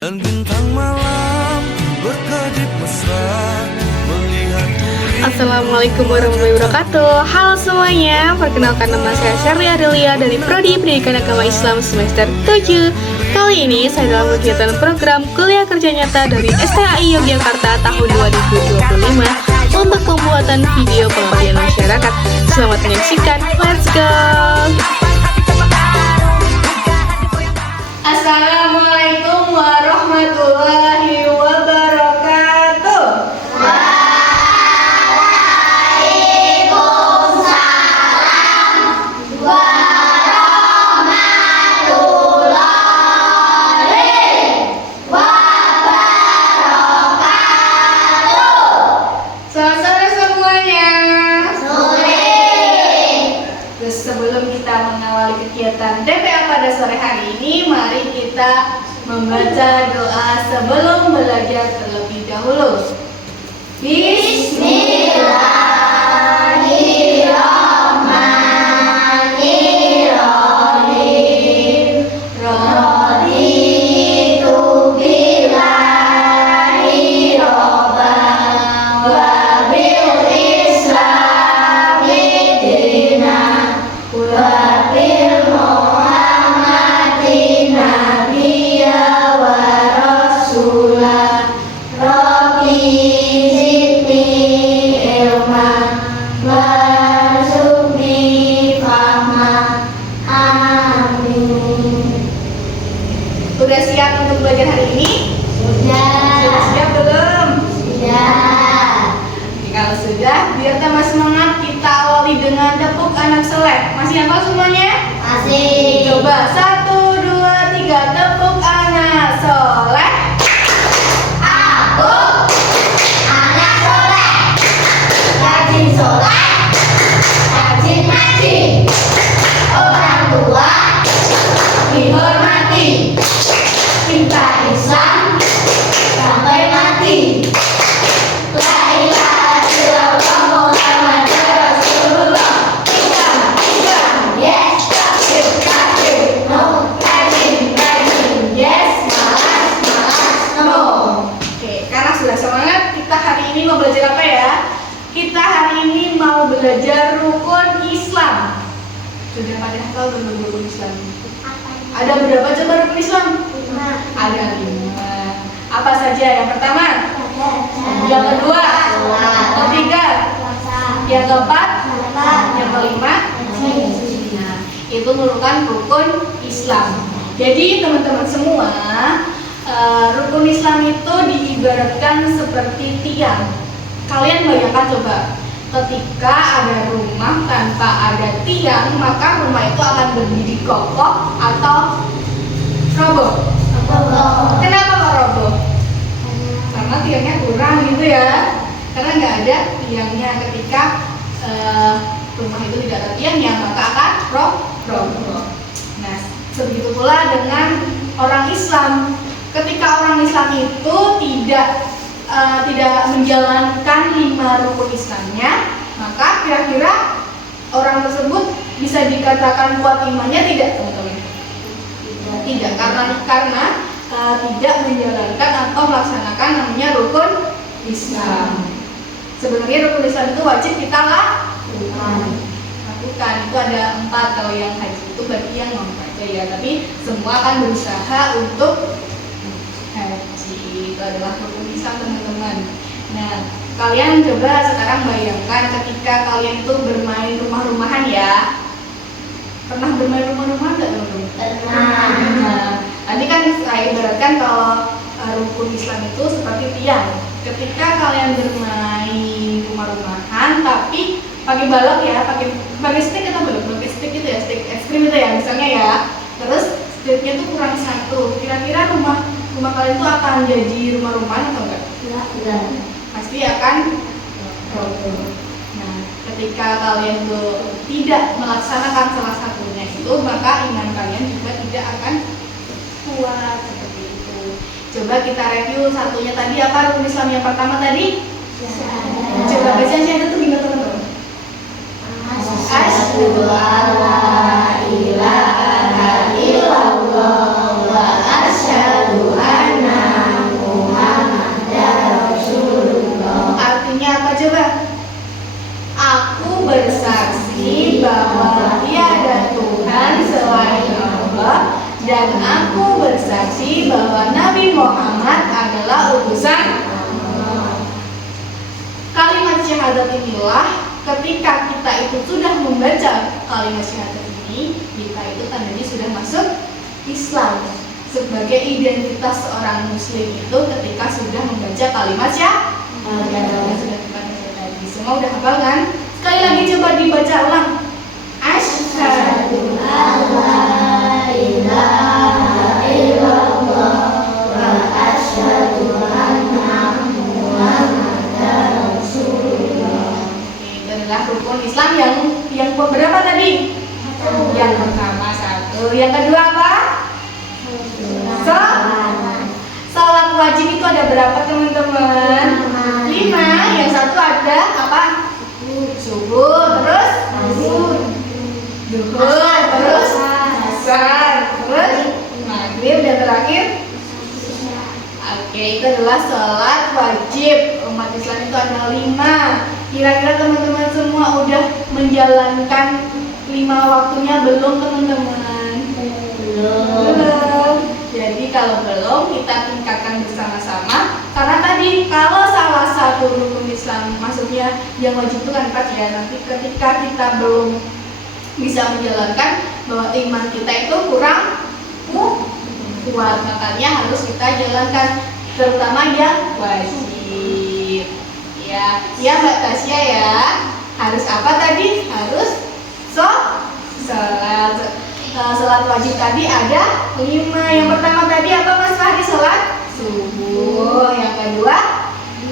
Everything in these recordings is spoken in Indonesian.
Dan bintang malam berkedip mesra melihat duri. Assalamualaikum warahmatullahi wabarakatuh. Halo semuanya, perkenalkan nama saya Syarli Adelia dari Prodi Pendidikan Agama Islam semester 7. Kali ini saya dalam kegiatan program kuliah kerja nyata dari STAI Yogyakarta tahun 2025 untuk pembuatan video pengabdian masyarakat. Selamat menyaksikan, let's go! Assalamualaikum warahmatullahi wabarakatuh. Selamat sore semuanya. Terus sebelum kita mengawali kegiatan TPA pada sore hari ini, mari kita membaca doa sebelum belajar terlebih dahulu. Bismillahirrahmanirrahim. Raditu billahi robban wa bil islami dinan wa bil muhammadin nabiyya wa rasulah. Rabbi zidni ilman warzuqni fahman. Amin. Udah siap untuk belajar hari ini? Sudah siap belum? Sudah. Kalau sudah, biar tambah semangat, kita awali dengan tepuk anak soleh. Masih hafal semuanya? Masih. Coba 1, 2, 3, tepuk anak soleh. Aku anak soleh, rajin soleh, rajin ngaji, orang tua dihormati, cinta Islam sampai mati. La ilaha illallah Muhammadur Rasulullah. Islam, yes, kafir, no, rajin, yes, malas, no. Oke, karena sudah semangat, kita hari ini mau belajar apa ya? Kita hari ini mau belajar rukun Islam. Sudah pada hafal belum rukun Islam? Ada berapa coba rukun Islam? 5. Ada 5. Apa saja? Yang pertama? Yang kedua? Ketiga? Yang keempat? Yang kelima? Nah, itu merupakan rukun Islam. Jadi teman-teman semua, rukun Islam itu diibaratkan seperti tiang. Kalian bayangkan coba, ketika ada rumah tanpa ada tiang, maka rumah itu akan berdiri kokoh atau roboh. Kenapa kok roboh? Karena tiangnya kurang gitu ya. Karena nggak ada tiangnya. Ketika rumah itu tidak ada tiangnya, maka akan roboh. Nah, begitu pula dengan orang Islam. Ketika orang Islam itu tidak menjalankan 5 rukun Islamnya, maka kira-kira orang tersebut bisa dikatakan kuat imannya tidak, teman-teman? Tidak, karena tidak menjalankan atau melaksanakan namanya rukun Islam. Sebenarnya rukun Islam itu wajib kita lakukan. Itu ada 4, kalau yang haji itu bagi yang non saja ya, tapi semua akan berusaha untuk haji. Itu adalah rukun Islam, teman-teman. Nah, kalian coba sekarang bayangkan ketika kalian itu bermain rumah-rumahan ya. Pernah bermain rumah-rumahan nggak, teman-teman? Pernah. Nah, tadi kan saya ibaratkan kalau rukun Islam itu seperti tiang. Ketika kalian bermain rumah-rumahan tapi pakai balok ya, pakai stick atau balok? Pakai stick itu ya, stick es krim itu ya misalnya ya. Terus sticknya itu kurang 1. Kira-kira rumah kalian itu akan jadi rumah-rumahan atau enggak? Enggak. Pasti akan roboh. Nah, ketika kalian itu tidak melaksanakan salah satunya itu, maka iman kalian juga tidak akan kuat seperti itu. Coba kita review satunya tadi, apa rukun Islam yang pertama tadi? Coba baca syahadat itu gimana, teman-teman? Asyhadu alla ilaha illallah wa asyhadu anna Nabi Muhammad adalah utusan Allah. Kalimat syahadat inilah ketika kita itu sudah membaca kalimat syahadat ini, kita itu tandanya sudah masuk Islam. Sebagai identitas seorang muslim itu ketika sudah membaca kalimat syahadat. Sudah kita baca tadi. Semua udah hafal kan? Sekali lagi coba dibaca ulang. Asyhadu alla ilaha illallah wa asyhadu anna Muhammadar Rasulullah. Itu adalah rukun Islam yang berapa tadi? Yang pertama satu. Yang kedua apa? Salat wajib itu ada berapa teman-teman? 5. Yang satu ada apa? Subuh, terus duhur, terus asar, terus maghrib, dan terakhir. Oke, itu adalah salat wajib umat Islam itu ada 5. Kira-kira teman-teman semua udah menjalankan 5 waktunya belum teman-teman? Belum. Jadi kalau belum, kita tingkatkan bersama-sama. Karena tadi kalau salah satu rukun Islam, maksudnya yang wajib itu kan 4 ya. Nanti ketika kita belum bisa menjalankan, bahwa iman kita itu kurang kuat, makanya harus kita jalankan, terutama yang wajib. Ya Mbak Tasya ya. Harus apa tadi? Harus salat. Salat wajib tadi ada 5. Yang pertama tadi apa Mas Fahri? Salat subuh. Yang kedua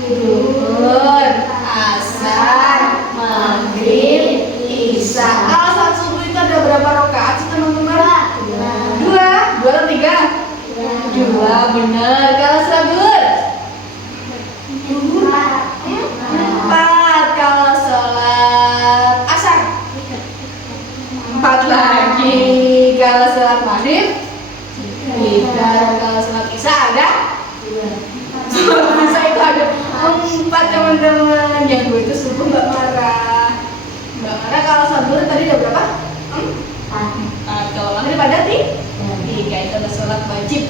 duhur, asar, maghrib, isya. Kalau salat subuh itu ada berapa rakaat sih teman-teman? 2 atau 3? 2, benar. Kalau salat duhur? 4. Kalau salat asar? 4 lagi. Kalau salat maghrib? 3. Kalau salat isya ada? 2. Salat isya itu ada 4 teman-teman. Yang 2 itu subuh Mbak Mara. Kalau salat duhur tadi ada berapa? 4. Kalau maghrib ada 3. Itu ada salat wajib.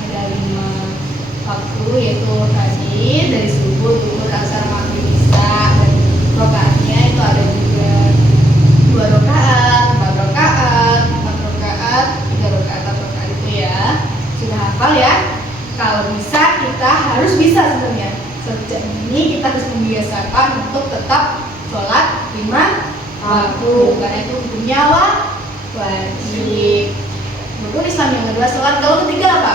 Ada 5 waktu, yaitu tadi dari subuh, duhur, asar, maghrib, isya. Dan rakaatnya itu ada juga 2 rakaat, 4 rakaat, 4 rakaat, 3 rakaat, 4 rakaat itu ya. Sudah hafal ya? Kalau bisa, kita harus bisa sebenarnya. Sejak ini kita harus membiasakan untuk tetap sholat 5 waktu, karena itu hukumnya wajib. Rukun Islam yang kedua sholat. Kalau ketiga apa?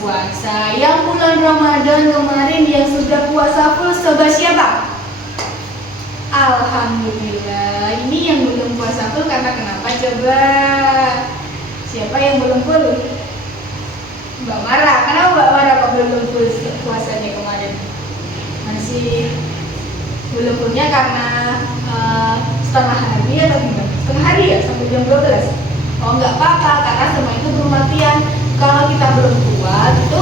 Puasa. Yang bulan Ramadan kemarin yang sudah puasa full coba siapa? Alhamdulillah. Ini yang belum puasa full karena kenapa coba? Siapa yang belum full? Mbak Mara. Kenapa Mbak Mara kok belum full puasanya kemarin? Masih belum fullnya karena setengah hari atau gimana? Setengah hari ya, sampai jam 12. Oh nggak apa-apa, karena semua itu belum latihan. Kalau kita belum kuat itu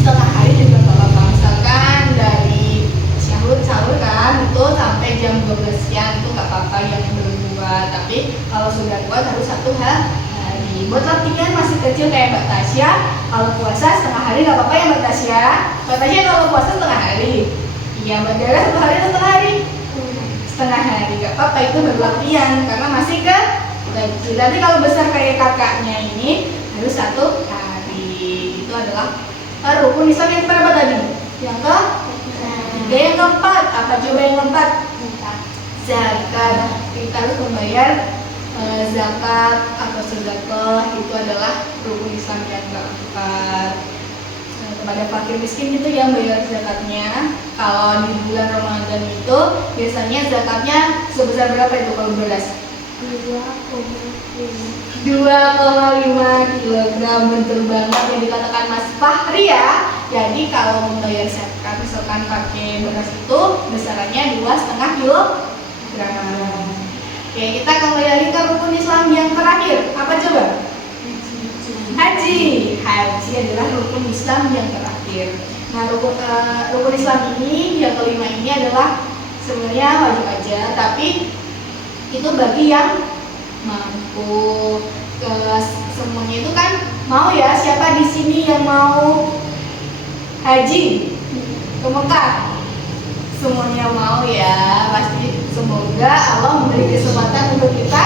setengah hari juga nggak apa-apa. Misalkan dari sahur kan itu sampai jam 12 siang itu nggak apa-apa yang belum kuat. Tapi kalau sudah kuat harus 1 hari. Buat latihan masih kecil kayak Mbak Tasya, kalau puasa setengah hari nggak apa-apa ya Mbak Tasya. Mbak Tasya kalau puasa setengah hari. Iya Mbak Dara 1 hari atau setengah hari? Setengah hari nggak apa-apa, itu berlatihan karena masih kecil. Nanti kalau besar kayak kakaknya ini harus 1 hari. Itu adalah rukun Islam yang berapa tadi? Yang ketiga. Yang keempat apa coba? Yang keempat zakat. Kita harus membayar zakat atau sedekah. Itu adalah rukun Islam yang keempat. Kepada fakir miskin itu yang bayar zakatnya. Kalau di bulan Ramadan itu biasanya zakatnya sebesar berapa itu kalau beras? 2,5 kilogram. Betul banget yang dikatakan Mas Fahri ya. Jadi kalau membayar zakat misalkan pakai beras itu besarannya 2,5 kilogram. Oke, kita kembali lagi ke rukun Islam yang terakhir. Apa coba? Haji. Haji adalah rukun Islam yang terakhir. Nah, rukun Islam ini yang kelima ini adalah sebenarnya wajib aja, tapi itu bagi yang mampu. semuanya itu kan mau ya. Siapa di sini yang mau haji ke Mekah? Semuanya mau ya, pasti. Semoga Allah memberi kesempatan untuk kita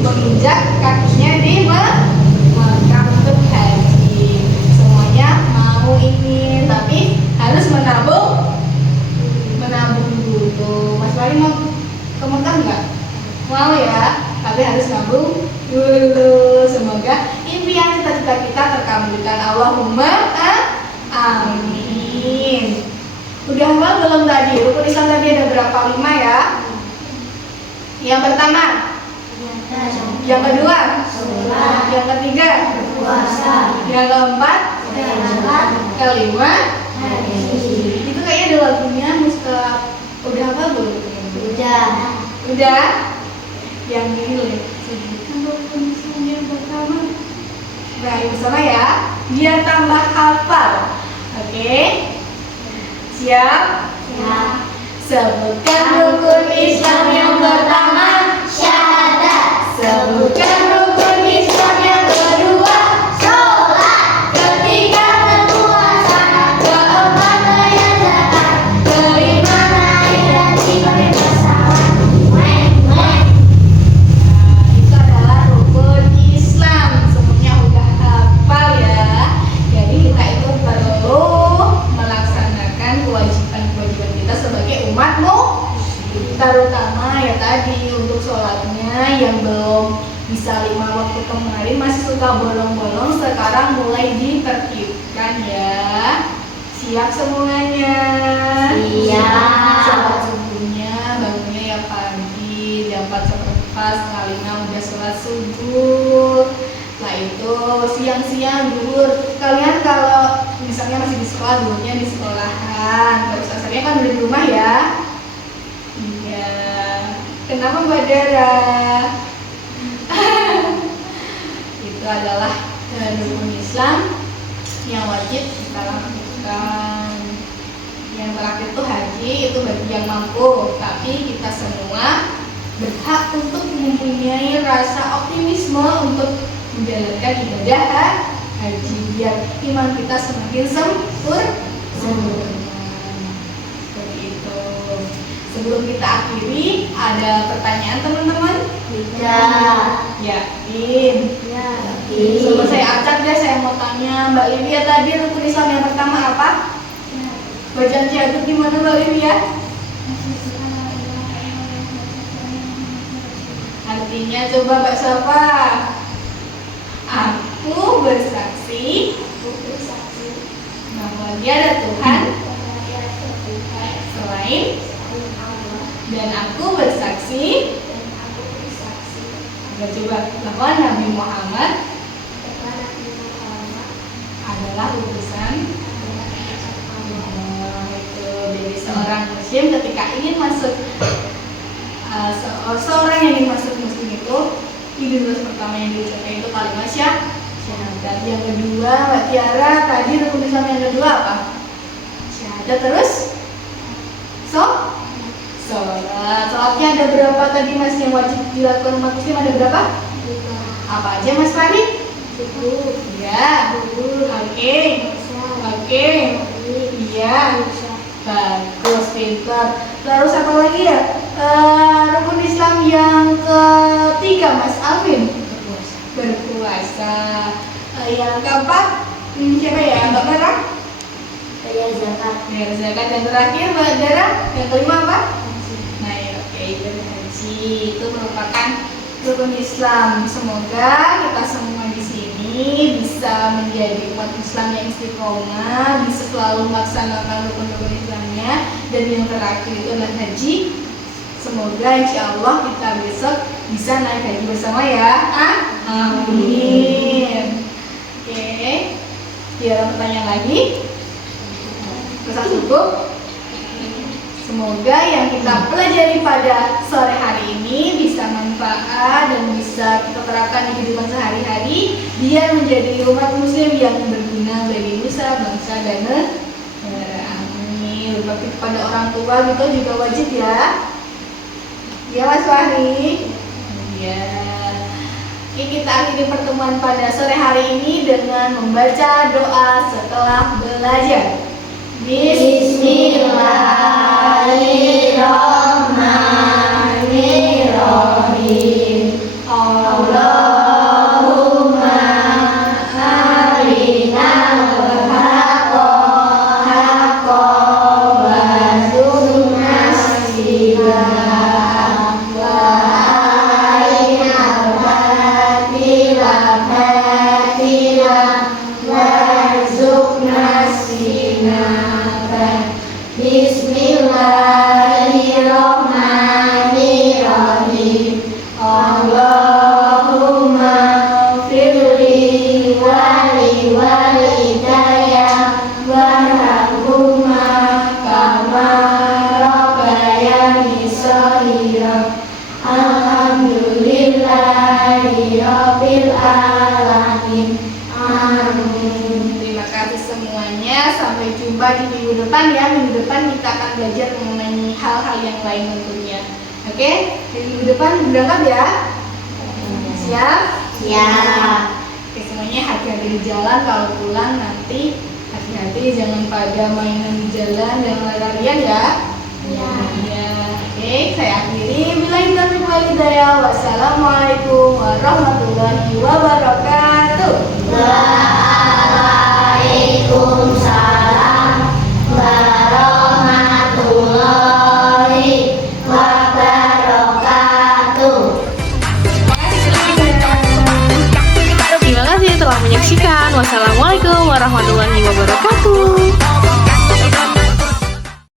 menginjak kakinya di Mekah untuk haji. Semuanya mau ini, tapi harus menabung dulu. Mas Wali mau ke Mekah nggak? Mau ya, tapi harus nabung dulu. Semoga impian cita-cita kita terkabulkan. Allahumma amin. Udah hafal belum tadi? Rukun Islam tadi ada berapa? 5 ya. Yang pertama, yang kedua, yang ketiga, yang keempat, kelima. Itu kayaknya ada lagunya Mustafa. Udah hafal belum? Udah. Yang ini loh. Sebutkan rukun Islam yang pertama. Nah, bersama ya, biar tambah hafal. Oke. Siap? Sebutkan rukun Islam yang pertama, Syahadat. sebutkan rukun Islam yang kedua, Sholat. ketiga Berpuasa. keempat Bayar zakat. kelima. Naik haji pakai pesawat. Weng, weng. Nah, itu adalah rukun Islam. Semuanya udah hafal ya. Jadi kita itu perlu melaksanakan kewajiban-kewajiban kita sebagai umatmu, terutama ya tadi untuk sholatnya yang belum bisa 5 waktu kemarin masih suka bolong-bolong, sekarang mulai ditertibkan ya. Siap semuanya? Siap. Sholat subuhnya bangunnya ya pagi jam 4:15 udah sholat subuh. Setelah itu siang-siang duhur. Kalian kalau misalnya masih di sekolah, duhurnya di sekolahan. Terus asarnya kan udah di rumah ya. Iya. Kenapa Mbak Dara? Itu adalah rukun Islam yang wajib kita lakukan. Yang terakhir itu haji, itu bagi yang mampu. Tapi kita semua berhak untuk mempunyai rasa optimisme untuk menjalankan ibadah haji biar iman kita semakin sempurna. Seperti itu. Sebelum kita akhiri, ada pertanyaan teman-teman? Yakin? Coba saya acak deh, saya mau tanya Mbak Livia tadi rukun Islam yang pertama apa? Bacaan syahadat gimana Mbak Livia? Artinya coba Mbak Safa. Aku bersaksi bahwa dia ada Tuhan selain, dan aku bersaksi bahwa Nabi Muhammad adalah utusan Allah. Itu jadi seorang muslim ketika ingin masuk seorang yang ingin masuk muslim itu identitas pertama yang diucapkan itu kalimat syahadat. Yang kedua Mbak Tiara tadi rukun Islam yang kedua apa? Syahadat. Terus sholatnya ada berapa tadi Mas yang wajib dilakukan umat muslim, ada berapa? Apa aja Mas Farid? Ya. Oke. Iya. Bagus, pintar. Terus apa lagi ya? Rukun Islam yang ketiga Mas Alvin? Berpuasa. Yang keempat siapa ya? Mbak Merah? Bayar zakat. Yang terakhir Mbak Dara? Yang kelima apa? Nah ya, oke, berhaji. Itu merupakan rukun Islam. Semoga kita semua di sini bisa menjadi umat Islam yang istiqomah, bisa selalu melaksanakan rukun-rukun Islamnya. Dan yang terakhir itu adalah haji. Semoga insya Allah kita besok bisa naik haji bersama ya. Amin. Oke. Ada pertanyaan lagi? Pesan cukup. Semoga yang kita pelajari pada sore hari ini bisa manfaat dan bisa kita terapkan di kehidupan sehari-hari biar menjadi umat muslim yang berguna bagi nusa, bangsa, dan negara. Amin. Berbakti kepada orang tua itu juga wajib ya. Ya Mas Wahri. Ya. Oke, kita akhiri pertemuan pada sore hari ini dengan membaca doa setelah belajar. Bismillahirrahmanirrahim. Allahumma arinal haqqa haqqan warzuqna ittiba'ah wa arinal batila batilan warzuqna ijtinabah. Bismillahirrahmanirrahim. Allahumma firli wali walidayya warhamhuma kama rabbayani shaghira. Alhamdulillahi rabbil alamin. Amin. Terima kasih semuanya. Sampai jumpa di minggu depan ya. Minggu depan kita akan belajar mengenai hal-hal yang lain tentunya. Oke, di minggu depan berangkat ya. Siap? Siap. Oke, semuanya hati-hati di jalan. Kalau pulang nanti hati-hati, jangan pada mainan di jalan dan lari-larian ya. Ya. Ya. Oke, saya akhiri. Billahi taufiq wal hidayah. Wassalamualaikum warahmatullahi wabarakatuh. Waalaikumsalam warahmatullahi wabarakatuh. Terima kasih telah menyaksikan. Wassalamualaikum warahmatullahi wabarakatuh.